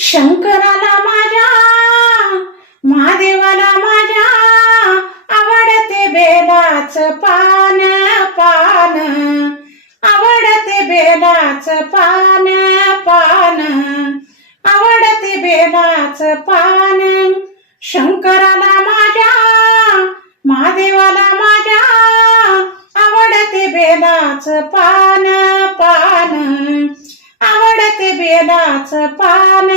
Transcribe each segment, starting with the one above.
शंकराला माझ्या महादेवाला माझ्या आवडते बेलाच पान पान. आवडते बेलाच पान पान. आवडते बेलाच पान. शंकराला माझ्या महादेवाला माझ्या आवडते बेलाच पान पान. आवडते बेलाच पान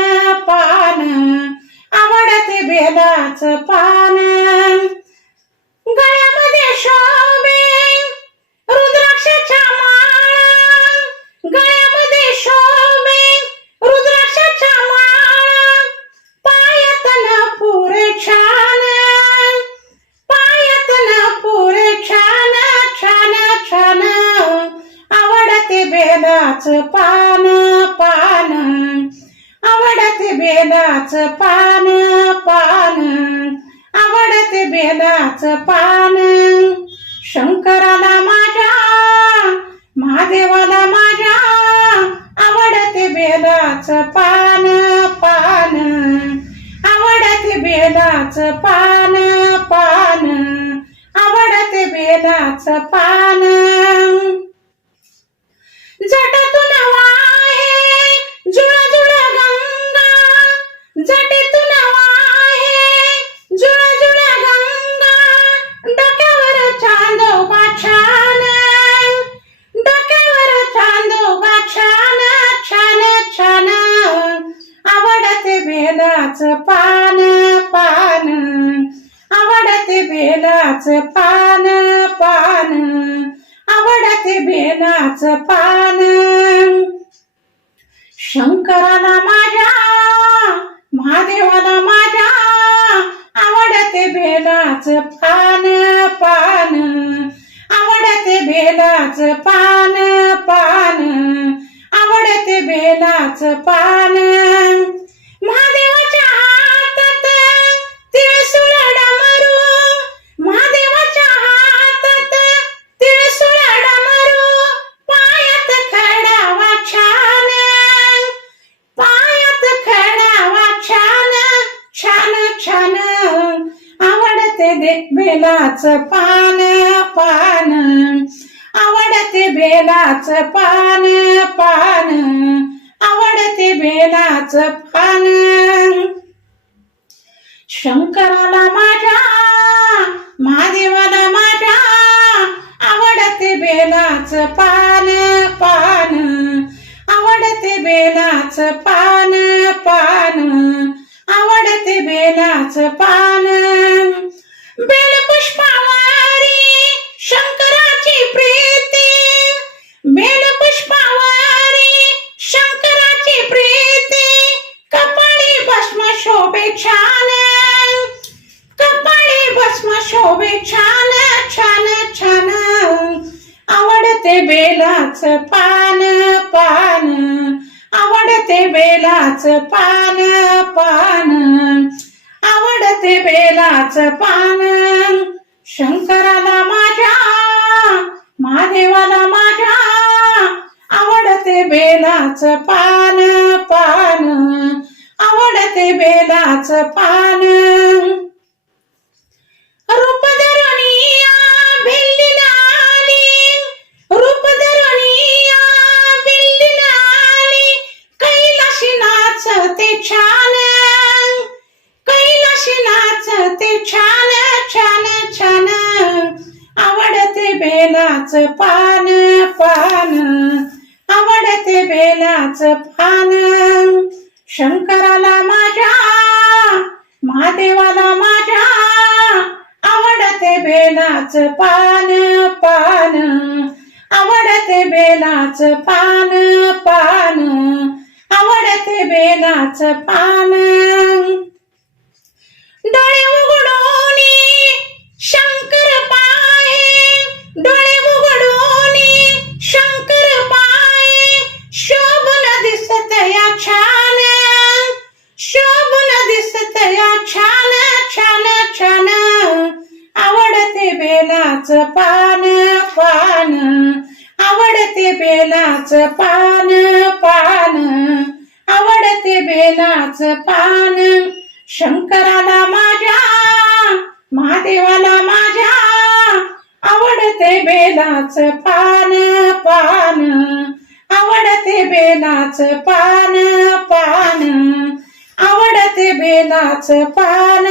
पान. आवडते बेलाच पान. बेलाच पान पान. आवडते बेलाच पान पान. आवडते बेलाच पान. शंकराला माझ्या महादेवाला माझ्या आवडते बेलाच पान पान. आवडते बेलाच पान पान. आवडते बेलाच पान. जटातून वाहे जुळा गंगा. जटेतून वाहे गंगा. डोक्यावर चांदोबा छान डोक्यावर चांदोबा छान छान छान. आवडते बेलाच पान पान. आवडते बेलाच पान. बेलाच पान शंकराला माझ्या महादेवाला माझ्या आवडते बेलाच पान पान. आवडते बेलाच पान पान. आवडते बेलाच पान बेलाच पान पान. आवडते बेलाच पान पान. आवडते बेलाच पान. शंकराला माझ्या महादेवाला माझ्या आवडते बेलाच पान पान. आवडते बेलाच पान. पान छान छान छान. आवडते बेलाच पान पान. आवडते बेलाच पान पान. आवडते बेलाच पान. शंकराला माझ्या महादेवाला माझ्या. आवडते बेलाच पान पान. आवडते बेलाच पान. बेलाच पान पान. आवडते बेलाच पान. शंकराला माझ्या महादेवाला माझ्या आवडते बेलाच पान पान. आवडते बेलाच पान पान. आवडते बेलाच पान. बेलाच पान पान. आवडते बेलाच पान. शंकराला माझ्या महादेवाला माझ्या. आवडते बेलाच पान पान. आवडते बेलाच पान पान. आवडते बेलाच पान.